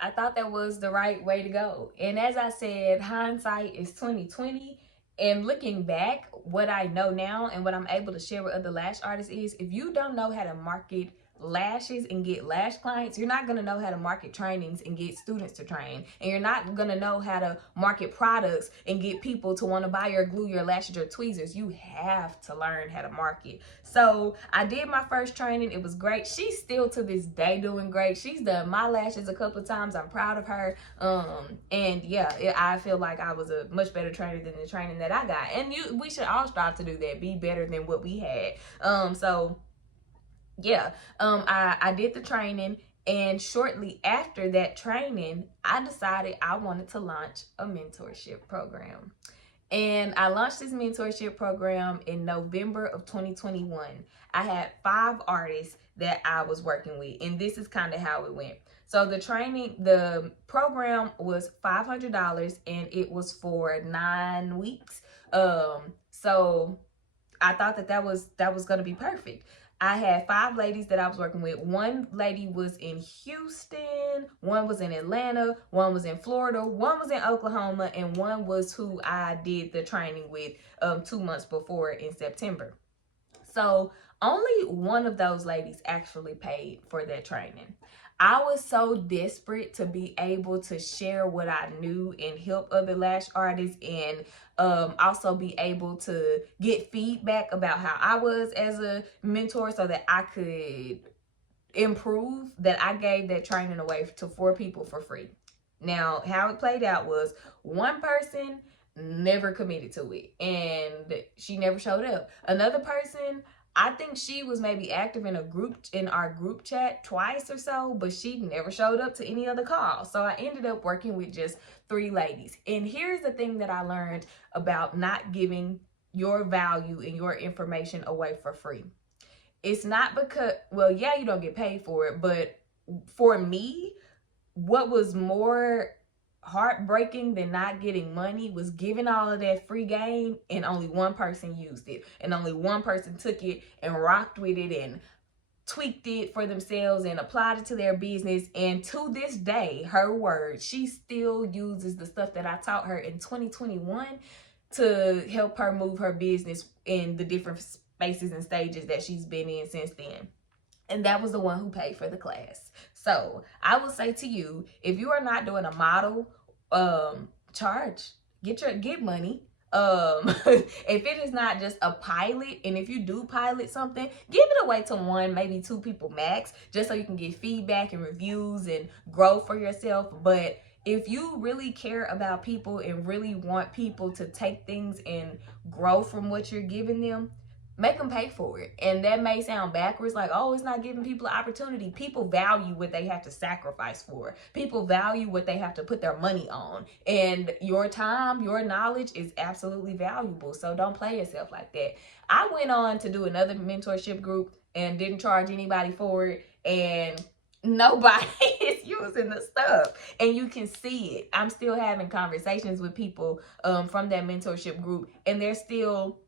I thought that was the right way to go. And as I said, hindsight is 2020. And looking back, what I know now and what I'm able to share with other lash artists is, if you don't know how to market lashes and get lash clients, you're not going to know how to market trainings and get students to train, and you're not going to know how to market products and get people to want to buy or glue your lashes or tweezers. You have to learn how to market. So I did my first training. It was great. She's still to this day doing great. She's done my lashes a couple of times. I'm proud of her. And yeah, I feel like I was a much better trainer than the training that I got, and we should all strive to do that, be better than what we had. So yeah, I did the training, and shortly after that training, I decided I wanted to launch a mentorship program. And I launched this mentorship program in November of 2021. I had 5 artists that I was working with, and this is kind of how it went. So the program was $500, and it was for 9 weeks. So I thought that was going to be perfect. I had 5 ladies that I was working with. One lady was in Houston, one was in Atlanta, one was in Florida, one was in Oklahoma, and one was who I did the training with 2 months before in September. So only one of those ladies actually paid for that training. I was so desperate to be able to share what I knew and help other lash artists, and also be able to get feedback about how I was as a mentor so that I could improve, that I gave that training away to 4 people for free. Now, how it played out was, one person never committed to it and she never showed up. Another person, I think she was maybe active in our group chat twice or so, but she never showed up to any other calls. So I ended up working with just 3 ladies. And here's the thing that I learned about not giving your value and your information away for free. It's not because, well, yeah, you don't get paid for it, but for me, what was more heartbreaking than not getting money was giving all of that free game and only one person used it, and only one person took it and rocked with it and tweaked it for themselves and applied it to their business. And to this day, her word, she still uses the stuff that I taught her in 2021 to help her move her business in the different spaces and stages that she's been in since then. And that was the one who paid for the class. So I will say to you, if you are not doing a model, charge, get money. If it is not just a pilot, and if you do pilot something, give it away to 1, maybe 2 people max, just so you can get feedback and reviews and grow for yourself. But if you really care about people and really want people to take things and grow from what you're giving them, make them pay for it. And that may sound backwards, like, oh, it's not giving people an opportunity. People value what they have to sacrifice for. People value what they have to put their money on. And your time, your knowledge is absolutely valuable. So don't play yourself like that. I went on to do another mentorship group and didn't charge anybody for it. And nobody is using the stuff, and you can see it. I'm still having conversations with people from that mentorship group, and they're still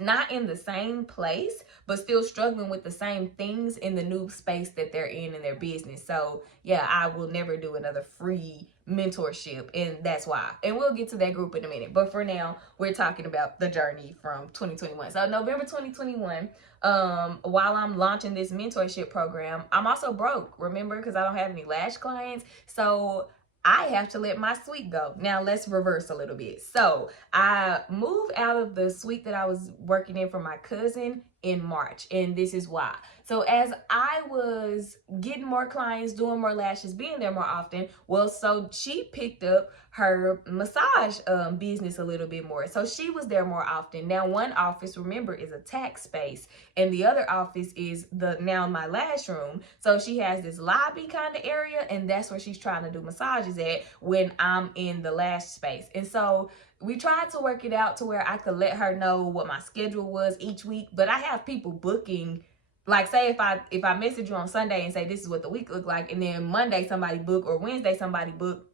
not in the same place, but still struggling with the same things in the new space that they're in their business. So yeah, I will never do another free mentorship, and that's why. And we'll get to that group in a minute. But for now, we're talking about the journey from 2021. So November 2021, while I'm launching this mentorship program, I'm also broke, remember, because I don't have any lash clients. So I have to let my suite go. Now let's reverse a little bit. So I moved out of the suite that I was working in for my cousin in March, and this is why. So as I was getting more clients, doing more lashes, being there more often, well, so she picked up her massage business a little bit more. So she was there more often. Now one office, remember, is a tax space, and the other office is now my lash room. So she has this lobby kind of area, and that's where she's trying to do massages at when I'm in the lash space. And so we tried to work it out to where I could let her know what my schedule was each week, but I have people booking. Like, say if I message you on Sunday and say this is what the week looked like, and then Monday somebody book or Wednesday somebody book,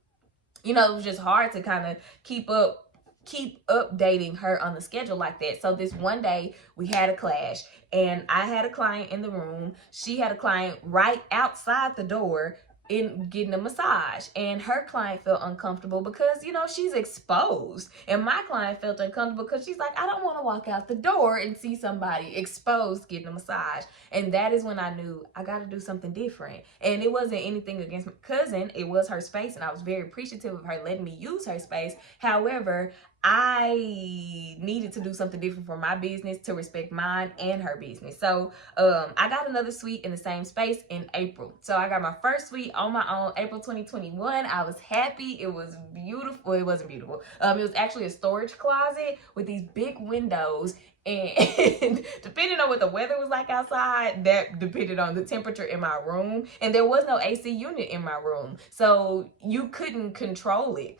you know, it was just hard to kind of keep updating her on the schedule like that. So this one day we had a clash, and I had a client in the room. She had a client right outside the door, in getting a massage, and her client felt uncomfortable because, you know, she's exposed, and my client felt uncomfortable because she's like, I don't want to walk out the door and see somebody exposed getting a massage. And that is when I knew I got to do something different. And it wasn't anything against my cousin, it was her space, and I was very appreciative of her letting me use her space. However, I needed to do something different for my business to respect mine and her business. So I got another suite in the same space in April. So I got my first suite on my own, April 2021. I was happy. It was beautiful. It wasn't beautiful. It was actually a storage closet with these big windows. And depending on what the weather was like outside, that depended on the temperature in my room. And there was no AC unit in my room, so you couldn't control it.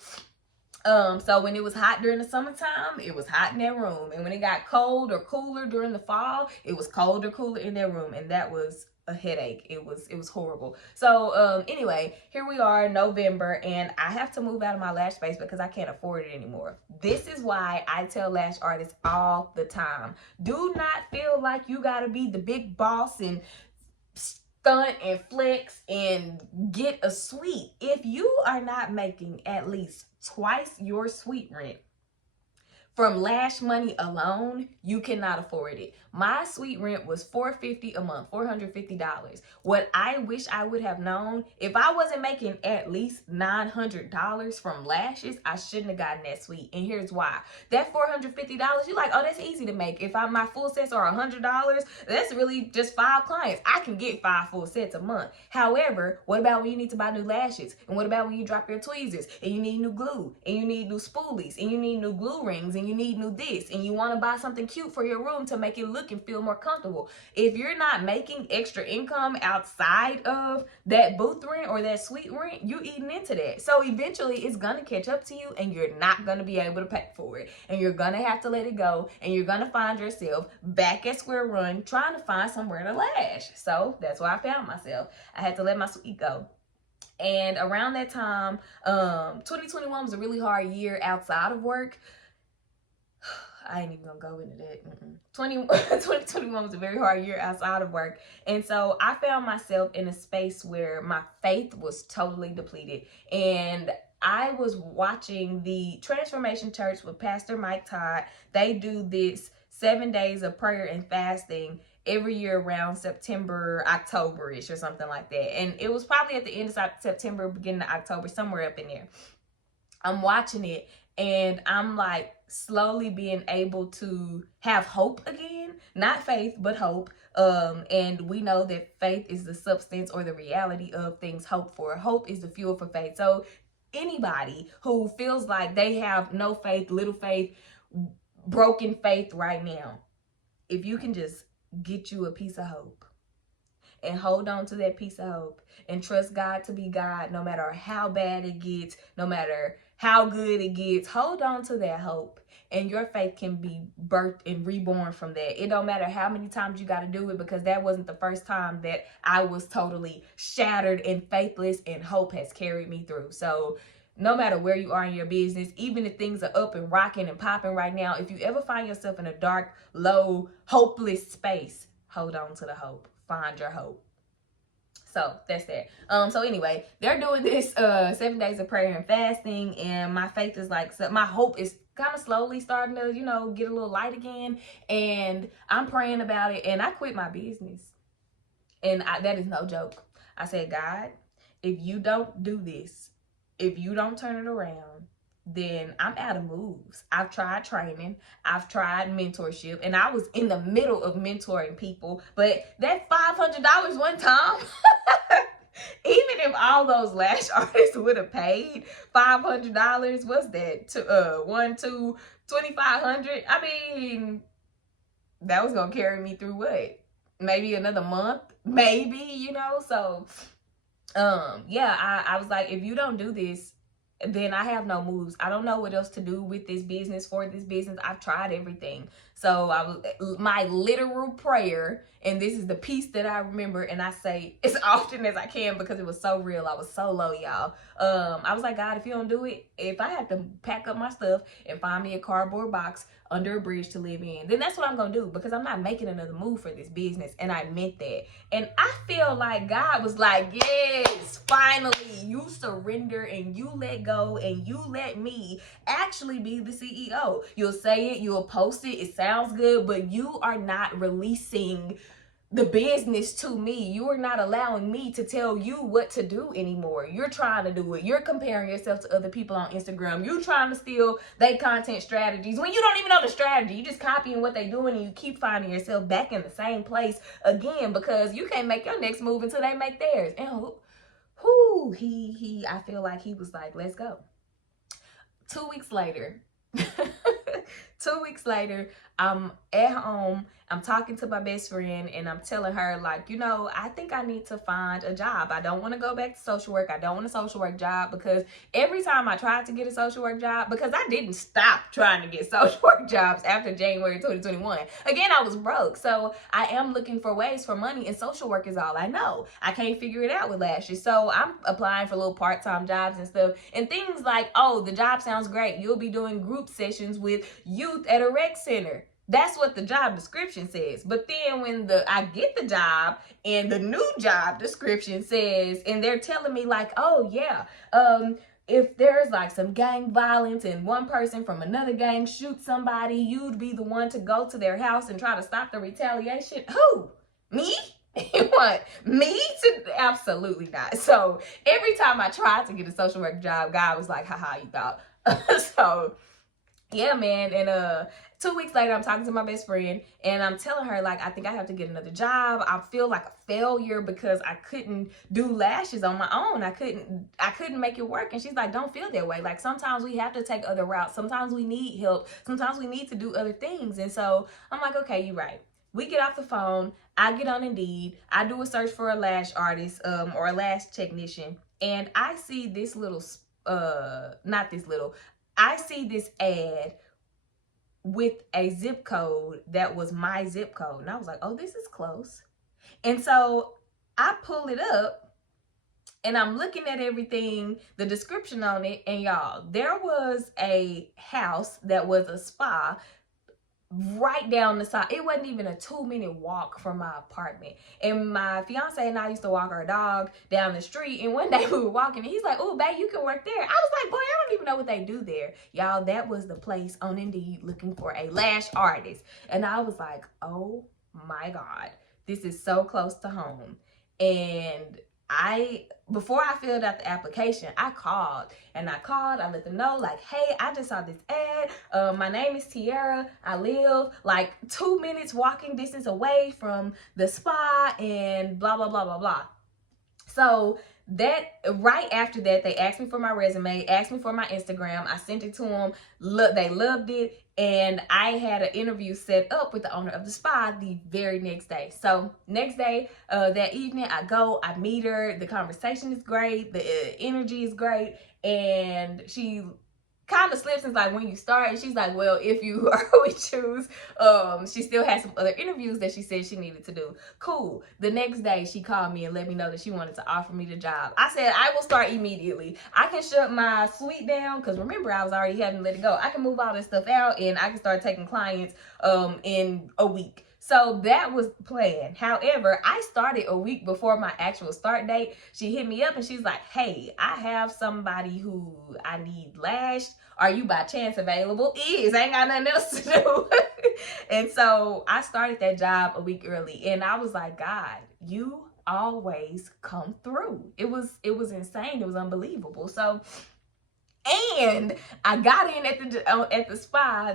So when it was hot during the summertime, it was hot in that room. And when it got cold or cooler during the fall, it was cold or cooler in that room. And that was a headache. It was horrible. So anyway, here we are, November, and I have to move out of my lash space because I can't afford it anymore. This is why I tell lash artists all the time, do not feel like you gotta be the big boss and stunt and flex and get a suite. If you are not making at least twice your suite rent from lash money alone, you cannot afford it. My suite rent was $450 a month, $450. What I wish I would have known, if I wasn't making at least $900 from lashes, I shouldn't have gotten that suite. And here's why. That $450, you're like, oh, that's easy to make. If my full sets are $100, that's really just 5 clients. I can get 5 full sets a month. However, what about when you need to buy new lashes? And what about when you drop your tweezers and you need new glue and you need new spoolies and you need new glue rings and you need new this and you want to buy something cute for your room to make it look and feel more comfortable? If you're not making extra income outside of that booth rent or that suite rent, you're eating into that. So eventually it's gonna catch up to you and you're not gonna be able to pay for it, and you're gonna have to let it go, and you're gonna find yourself back at square one trying to find somewhere to lash. So that's where I found myself. I had to let my suite go. And around that time, 2021 was a really hard year outside of work. I ain't even gonna go into that. 2021 was a very hard year outside of work. And so I found myself in a space where my faith was totally depleted. And I was watching the Transformation Church with Pastor Mike Todd. They do this 7 days of prayer and fasting every year around September, October-ish or something like that. And it was probably at the end of September, beginning of October, somewhere up in there. I'm watching it and I'm like slowly being able to have hope again. Not faith, but hope. And we know that faith is the substance or the reality of things hoped for. Hope is the fuel for faith. So anybody who feels like they have no faith, little faith, broken faith right now, if you can just get you a piece of hope and hold on to that piece of hope and trust God to be God, no matter how bad it gets, no matter how good it gets, hold on to that hope and your faith can be birthed and reborn from that. It don't matter how many times you got to do it, because that wasn't the first time that I was totally shattered and faithless, and hope has carried me through. So no matter where you are in your business, even if things are up and rocking and popping right now, if you ever find yourself in a dark, low, hopeless space, hold on to the hope. Find your hope. So that's that. So anyway, they're doing this 7 days of prayer and fasting, and my faith is like, so my hope is kind of slowly starting to, you know, get a little light again. And I'm praying about it, and I quit my business. And that is no joke. I said, God, if you don't do this, if you don't turn it around, then I'm out of moves. I've tried training, I've tried mentorship, and I was in the middle of mentoring people, but that $500 one time, even if all those lash artists would have paid $500, what's that? $2,500. I mean, that was gonna carry me through what? Maybe another month, maybe, you know. So yeah, I was like, if you don't do this, then I have no moves. I don't know what else to do with this business, for this business. I've tried everything. So my literal prayer, and this is the piece that I remember, and I say as often as I can because it was so real. I was so low, y'all. I was like, God, if you don't do it, if I have to pack up my stuff and find me a cardboard box under a bridge to live in, then that's what I'm gonna do, because I'm not making another move for this business. And I meant that. And I feel like God was like, yes, finally you surrender and you let go and you let me actually be the CEO. You'll say it, you'll post it, it sounds good, but you are not releasing the business to me. You are not allowing me to tell you what to do anymore. You're trying to do it. You're comparing yourself to other people on Instagram. You're trying to steal their content strategies when you don't even know the strategy. You just copying what they're doing, and you keep finding yourself back in the same place again, because you can't make your next move until they make theirs. And I feel like he was like, let's go. 2 weeks later, 2 weeks later, I'm at home. I'm talking to my best friend, and I'm telling her, like, you know, I think I need to find a job. I don't want to go back to social work. I don't want a social work job, because every time I tried to get a social work job, because I didn't stop trying to get social work jobs after January 2021. Again, I was broke. So I am looking for ways for money, and social work is all I know. I can't figure it out with Lashes. So I'm applying for little part-time jobs and stuff, and things like, oh, the job sounds great. You'll be doing group sessions with youth at a rec center. That's what the job description says. But then when I get the job, and the new job description says, and they're telling me like, oh yeah, if there's like some gang violence and one person from another gang shoots somebody, you'd be the one to go to their house and try to stop the retaliation. Who? Me? You want me to? Absolutely not. So every time I tried to get a social work job, God was like, haha, you thought. So yeah, man. And 2 weeks later, I'm talking to my best friend, and I'm telling her, like, I think I have to get another job. I feel like a failure because I couldn't do lashes on my own. I couldn't make it work. And she's like, don't feel that way. Like, sometimes we have to take other routes. Sometimes we need help. Sometimes we need to do other things. And so I'm like, okay, you're right. We get off the phone. I get on Indeed. I do a search for a lash artist or a lash technician. And I see this little, I see this ad with a zip code that was my zip code. And I was like, oh, this is close. And so I pull it up, and I'm looking at everything, the description on it. And y'all, there was a house that was a spa right down the side. It wasn't even a 2-minute walk from my apartment. And my fiance and I used to walk our dog down the street. And one day we were walking, and he's like, oh, babe, you can work there. I was like, boy, I don't even know what they do there. Y'all, that was the place on Indeed looking for a lash artist. And I was like, oh my God, this is so close to home. And before I filled out the application, I called. I let them know, like, hey, I just saw this ad. My name is Tiara. I live like 2 minutes walking distance away from the spa, and blah, blah, blah, blah, blah. So that right after that, they asked me for my resume, asked me for my Instagram. I sent it to them. Look, they loved it. And I had an interview set up with the owner of the spa the very next day. So next day, that evening, I go, I meet her. The conversation is great. The energy is great. And she kind of slips and like, when you start, and she's like, well, if you we choose, she still has some other interviews that she said she needed to do. Cool. The next day, she called me and let me know that she wanted to offer me the job. I said, I will start immediately. I can shut my suite down, because remember, I was already having to let it go. I can move all this stuff out, and I can start taking clients in a week. So that was the plan. However, I started a week before my actual start date. She hit me up, and she's like, hey, I have somebody who I need lashed. Are you by chance available? I ain't got nothing else to do. And so I started that job a week early, and I was like, God, you always come through. It was insane. It was unbelievable. So, and I got in at the spa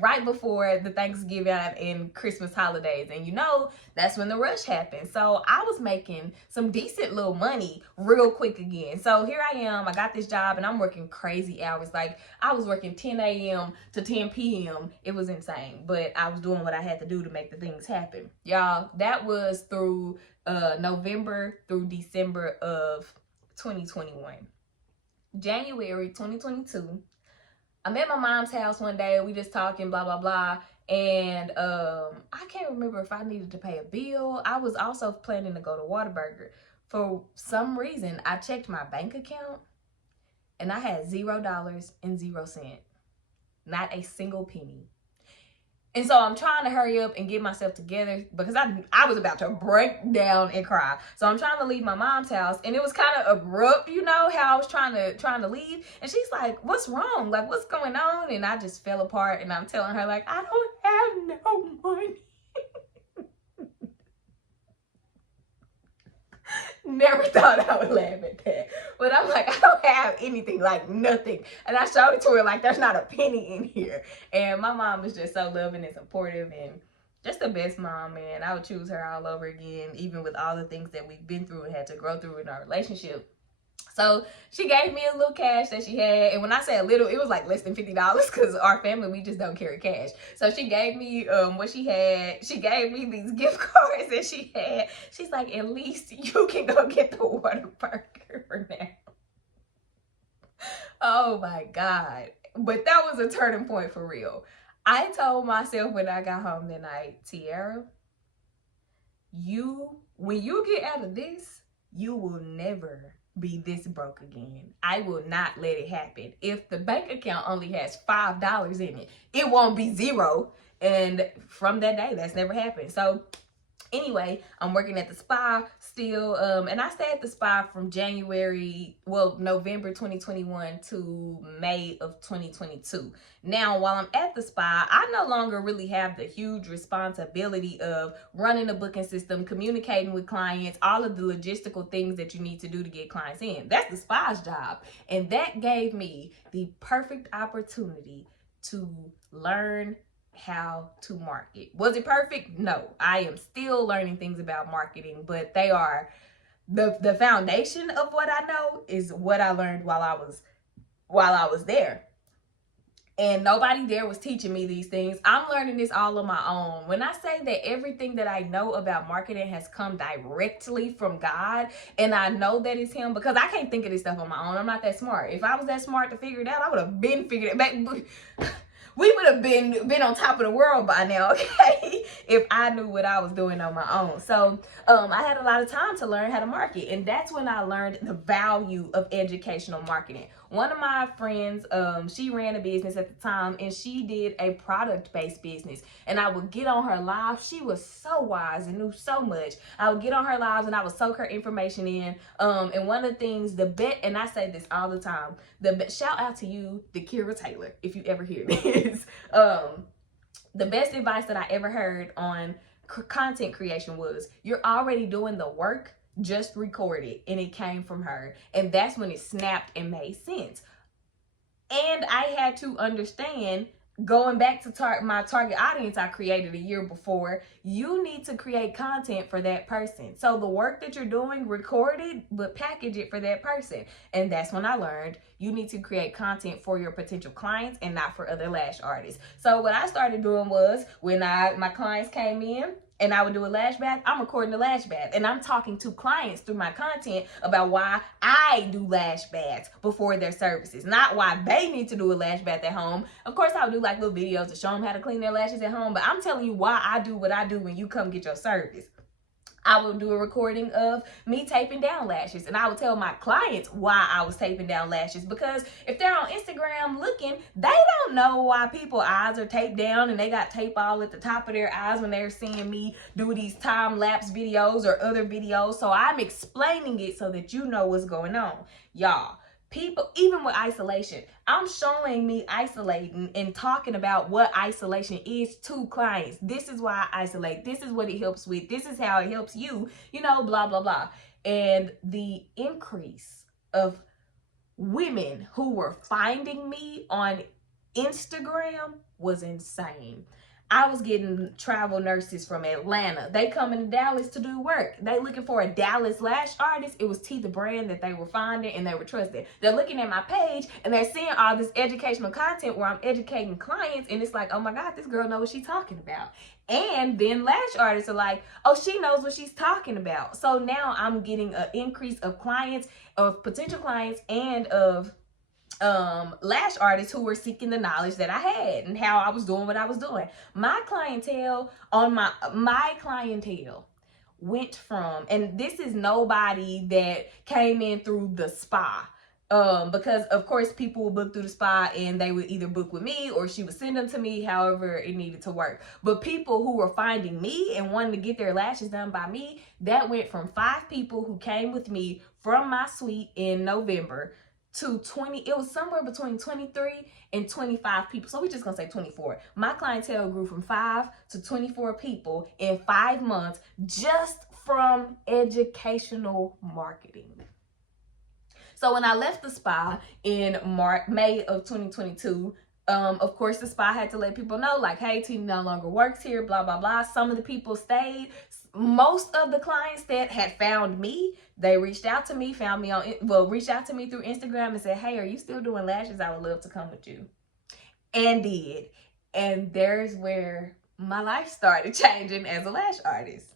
right before the Thanksgiving and Christmas holidays, and you know that's when the rush happened. So I was making some decent little money real quick again. So here I am. I got this job, and I'm working crazy hours. Like, I was working 10 a.m. to 10 p.m. It was insane, but I was doing what I had to do to make the things happen. Y'all, that was through November through December of 2021. January 2022, I'm at my mom's house one day. We just talking, blah, blah, blah. And I can't remember if I needed to pay a bill. I was also planning to go to Whataburger. For some reason, I checked my bank account and I had $0.00. Not a single penny. And so I'm trying to hurry up and get myself together because I was about to break down and cry. So I'm trying to leave my mom's house, and it was kind of abrupt, you know, how I was trying to leave. And she's like, "What's wrong? Like, what's going on?" And I just fell apart, and I'm telling her like, "I don't have no money." Never thought I would laugh at that. But I'm like, I don't have anything, like nothing. And I showed it to her like there's not a penny in here. And my mom is just so loving and supportive and just the best mom, man. I would choose her all over again, even with all the things that we've been through and had to grow through in our relationship. So she gave me a little cash that she had. And when I say a little, it was like less than $50 because our family, we just don't carry cash. So she gave me what she had. She gave me these gift cards that she had. She's like, at least you can go get the Whataburger for now. Oh my God. But that was a turning point for real. I told myself when I got home that night, Tiara, when you get out of this, you will never be this broke again. I will not let it happen. If the bank account only has $5 in it, it won't be zero. And from that day, that's never happened. So anyway, I'm working at the spa still, and I stayed at the spa from November 2021 to May of 2022. Now, while I'm at the spa, I no longer really have the huge responsibility of running a booking system, communicating with clients, all of the logistical things that you need to do to get clients in. That's the spa's job. And that gave me the perfect opportunity to learn how to market. Was it perfect? No. I am still learning things about marketing, but they are the foundation of what I know is what I learned while I was there. And nobody there was teaching me these things. I'm learning this all on my own. When I say that everything that I know about marketing has come directly from God, and I know that it's Him, because I can't think of this stuff on my own. I'm not that smart. If I was that smart to figure it out, I would have been figured it out. We would have been on top of the world by now, okay? If I knew what I was doing on my own. So I had a lot of time to learn how to market. And that's when I learned the value of educational marketing. One of my friends, she ran a business at the time, and she did a product-based business. And I would get on her live. She was so wise and knew so much. I would get on her lives and I would soak her information in. And one of the things, and I say this all the time, shout out to you, Dakira Taylor, if you ever hear this. The best advice that I ever heard on content creation was, you're already doing the work, just record it. And it came from her. And that's when it snapped and made sense. And I had to understand, going back to my target audience I created a year before, you need to create content for that person. So the work that you're doing, record it, but package it for that person. And that's when I learned you need to create content for your potential clients and not for other lash artists. So what I started doing was, when my clients came in and I would do a lash bath, I'm recording the lash bath. And I'm talking to clients through my content about why I do lash baths before their services, not why they need to do a lash bath at home. Of course, I'll do like little videos to show them how to clean their lashes at home, but I'm telling you why I do what I do when you come get your service. I will do a recording of me taping down lashes, and I will tell my clients why I was taping down lashes, because if they're on Instagram looking, they don't know why people's eyes are taped down and they got tape all at the top of their eyes when they're seeing me do these time-lapse videos or other videos. So I'm explaining it so that you know what's going on. Y'all, people, even with isolation, I'm showing me isolating and talking about what isolation is to clients. This is why I isolate. This is what it helps with. This is how it helps you, blah, blah, blah. And the increase of women who were finding me on Instagram was insane. I was getting travel nurses from Atlanta. They coming to Dallas to do work. They looking for a Dallas lash artist. It was the brand that they were finding and they were trusted. They're looking at my page and they're seeing all this educational content where I'm educating clients, and it's like, oh my God, this girl knows what she's talking about. And then lash artists are like, oh, she knows what she's talking about. So now I'm getting an increase of clients, of potential clients, and of lash artists who were seeking the knowledge that I had and how I was doing what I was doing. My clientele went from, and this is nobody that came in through the spa. Because of course people would book through the spa and they would either book with me or she would send them to me, however it needed to work. But people who were finding me and wanting to get their lashes done by me, that went from 5 people who came with me from my suite in November to 20. It was somewhere between 23 and 25 people. So we're just gonna say 24. My clientele grew from 5 to 24 people in 5 months just from educational marketing. So when I left the spa in May of 2022, of course, the spa had to let people know, like, hey, Tina no longer works here, blah, blah, blah. Some of the people stayed. Most of the clients that had found me, they reached out to me, reached out to me through Instagram and said, hey, are you still doing lashes? I would love to come with you. And did. And there's where my life started changing as a lash artist.